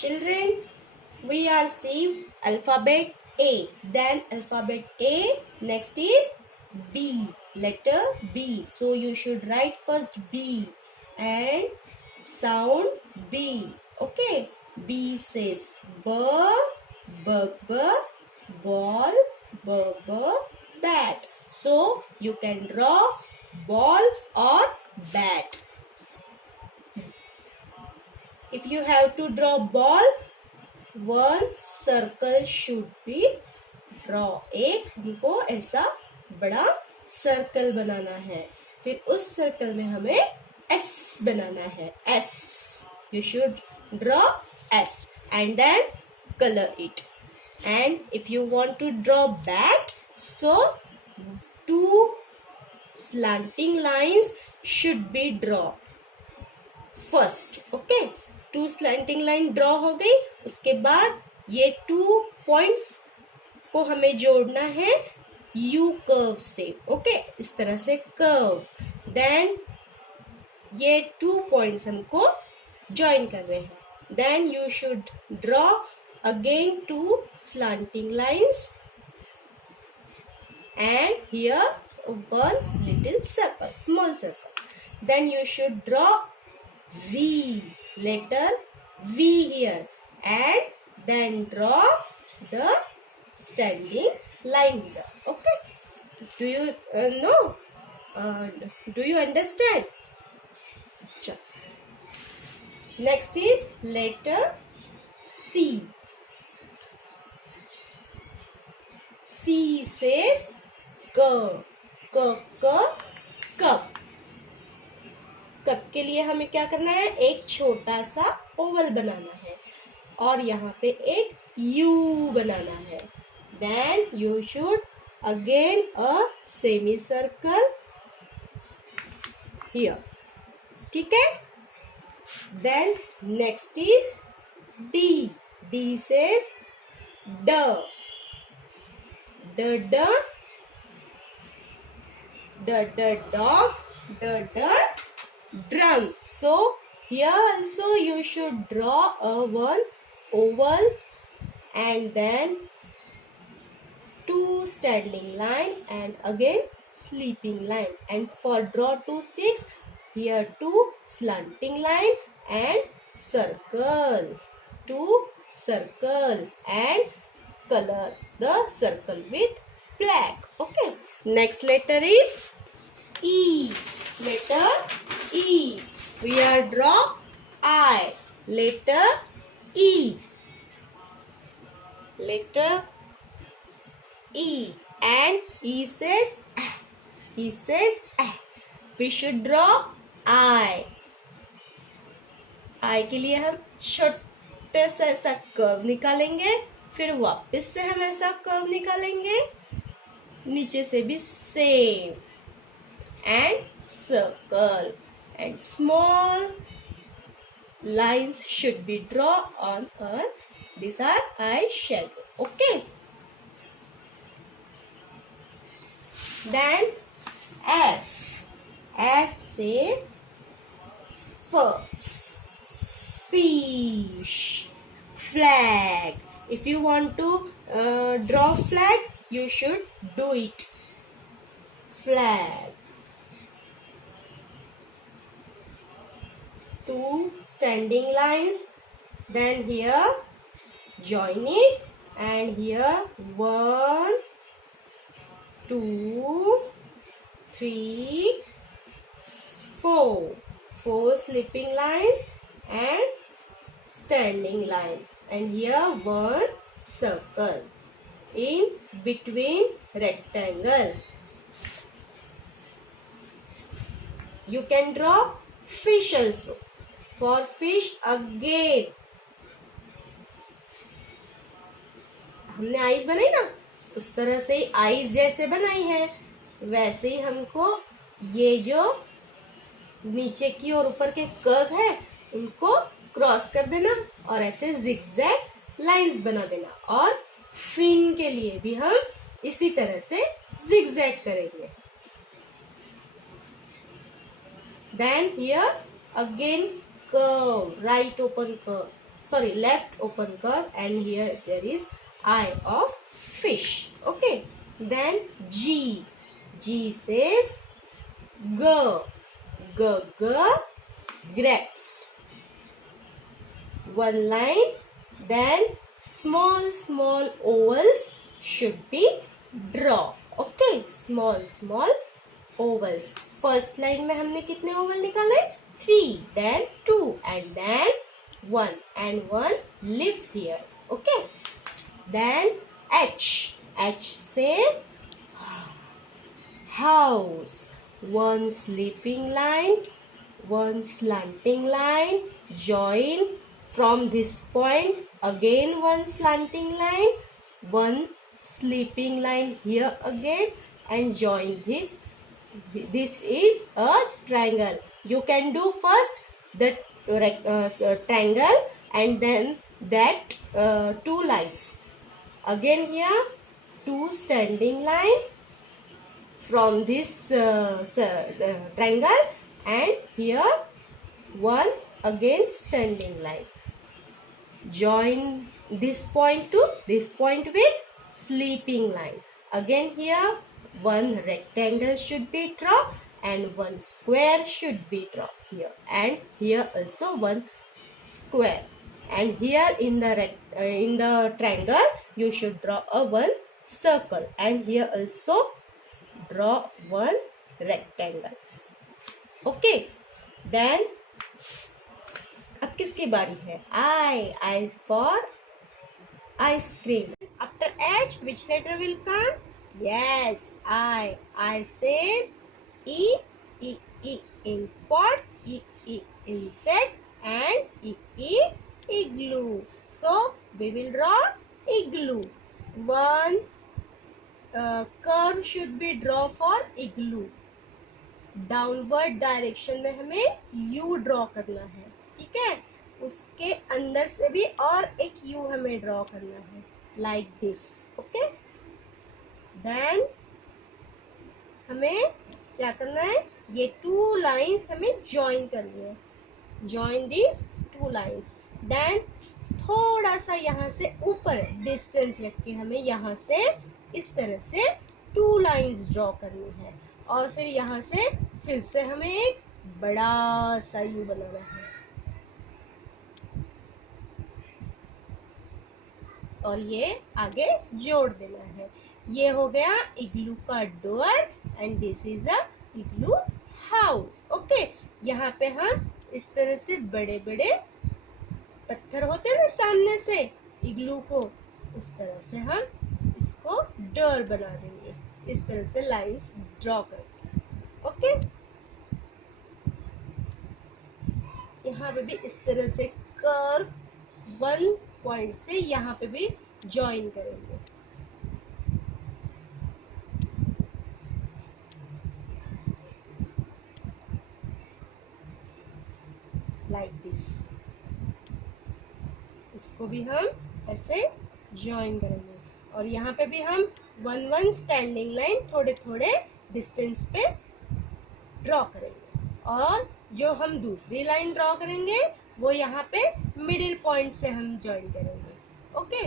Children, we are seeing alphabet A. Then alphabet A, next is B. Letter B. So you should write first B and sound B. Okay. B says B, B, B, ball, B, B, bat. So you can draw ball or bat. If you have to draw ball, one circle should be draw. एक हमको ऐसा बड़ा सर्कल बनाना है. फिर उस सर्कल में हमें S बनाना है. S you should draw S and then colour it. And if you want to draw bat, so two slanting lines should be draw first. Okay, 2 slanting line draw हो गई. उसके बाद ये 2 पॉइंट्स को हमें जोड़ना है यू कर्व से. ओके, इस तरह से कर्व. देन ये 2 पॉइंट्स हमको ज्वाइन कर रहे हैं. Then you should draw again 2 slanting lines and here one little circle, small circle. Then you should draw V, letter V here, and then draw the standing line here. Okay, do you know? Do you understand? Next is letter C. C says cup. Cup के लिए हमें क्या करना है? एक छोटा सा ओवल बनाना है और यहाँ पे एक यू बनाना है. Then you should again a semi circle here. ठीक है. Then next is D. D says d. Dog, drum. So here also you should draw a one oval and then 2 standing line and again sleeping line. And for draw 2 sticks, here 2 slanting line and circle. 2 circle and color the circle with black. Okay. Next letter is E. Letter E. We are draw I. Letter E. Letter E. And E says ah. E says ah. We should draw I. I के लिए हम छोटे सा ऐसा कर्व निकालेंगे. फिर वापस से हम ऐसा कर्व निकालेंगे. नीचे से भी same and circle and small lines should be draw on earth. This are I shadow. Okay. Then F. F से fish. Flag. If you want to draw flag, you should do it. Flag. 2 standing lines. Then here join it, and here 1, 2, 3, 4. 4 slipping lines and standing line. And here 1 circle in between rectangle. You can draw fish also. For fish again, हमने आईज बनाई ना, उस तरह से आईज जैसे बनाई है वैसे ही हमको ये जो नीचे की और ऊपर के कर्व है उनको क्रॉस कर देना और ऐसे जिगजैग लाइंस बना देना. और फिन के लिए भी हम इसी तरह से जिगजैग करेंगे. Then here again curve, right open curve. sorry, left open curve, and here there is eye of fish. Okay, then G. G says G. G, G, grapes. One line, then small ovals should be draw. Okay, small ovals. First line में हमने कितने ओवल निकाले? 3, then 2, and then 1, and 1 leaf here. Okay, then H. H say house. One sleeping line, one slanting line, join from this point, again one slanting line, one sleeping line here again, and join this. This is a triangle. You can do first the triangle and then that 2 lines. Again here 2 standing line from this triangle, and here 1 again standing line. Join this point to this point with sleeping line. Again here 1 rectangle should be drawn and 1 square should be drawn here, and here also 1 square, and here in the triangle you should draw a 1 circle, and here also draw 1 rectangle. Okay, then अब किसकी बारी है? I for ice cream. After H, which letter will come? Yes, I. I says E in pot, E insect, and E igloo. So we will draw igloo. One curve should be draw for igloo. Downward direction में हमें U draw करना है. ठीक है, उसके अंदर से भी और एक U हमें ड्रॉ करना है, लाइक दिस. ओके, देन हमें क्या करना है? ये 2 लाइंस हमें ज्वाइन करनी है. Join this 2 lines. देन थोड़ा सा यहाँ से ऊपर डिस्टेंस रख के हमें यहाँ से इस तरह से 2 लाइंस ड्रॉ करनी है, और फिर यहाँ से फिर से हमें एक बड़ा सा यू बनाना है, और ये आगे जोड़ देना है. ये हो गया इग्लू का door, and this is a igloo house. Okay, यहाँ पे हम इस तरह से बड़े बड़े पत्थर होते हैं ना सामने से इग्लू को, उस तरह से हम इसको डोर बना देंगे, इस तरह से लाइंस ड्रॉ करके. ओके, यहाँ पे भी इस तरह से कर्व 1 पॉइंट से यहाँ पे भी ज्वाइन करेंगे. Like this. इसको भी हम ऐसे ज्वाइन करेंगे, और यहाँ पे भी हम 1 स्टैंडिंग लाइन थोड़े थोड़े डिस्टेंस पे ड्रॉ करेंगे, और जो हम दूसरी लाइन ड्रॉ करेंगे वो यहाँ पे मिडिल पॉइंट से हम ज्वाइन करेंगे. ओके,